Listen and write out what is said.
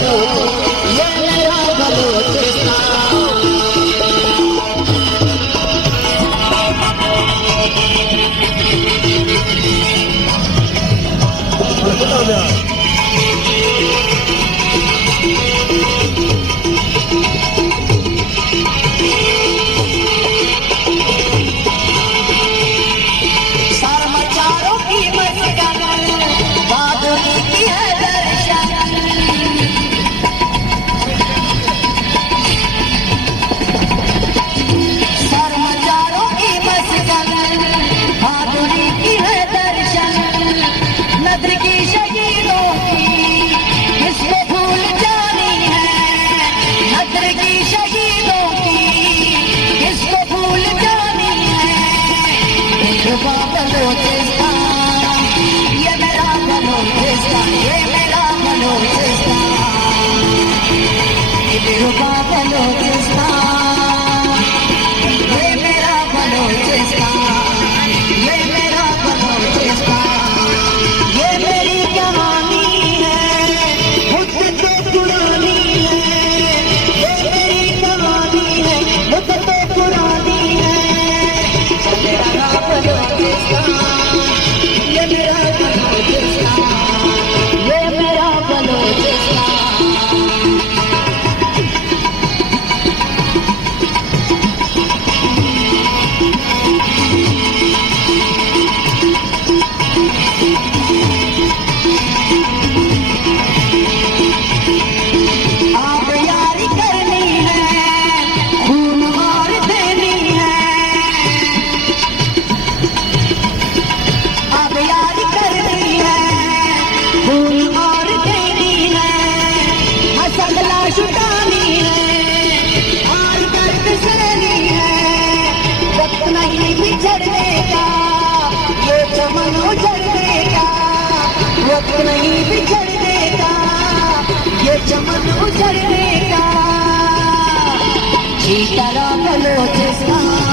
ये मेरा बलूचिस्तान। ये मेरा बलूचिस्तान, ये मेरा बलूचिस्तान, ये मेरा बलूचिस्तान, ये मेरा बलूचिस्तान, ये मेरा बलूचिस्तान। ये मेरी कहानी है, मुझसे पुरानी है, ये मेरी कहानी है, मुझसे पुरानी है। मेरा बलूचिस्तान, ये मेरा बलूचिस्तान, ये मेरा बलूचिस्तान। आप यारी करनी है, खून और देनी है। आप यारी करनी है, खून और देनी है। हसगला छुटानी है, हार दर्द सहनी है। वक्त नहीं बिछड़ने का, ये चमन उजड़ने का। वक्त नहीं बिछड़ने का, ये चमन उजड़ने का। जीता रहा बलूचिस्तान।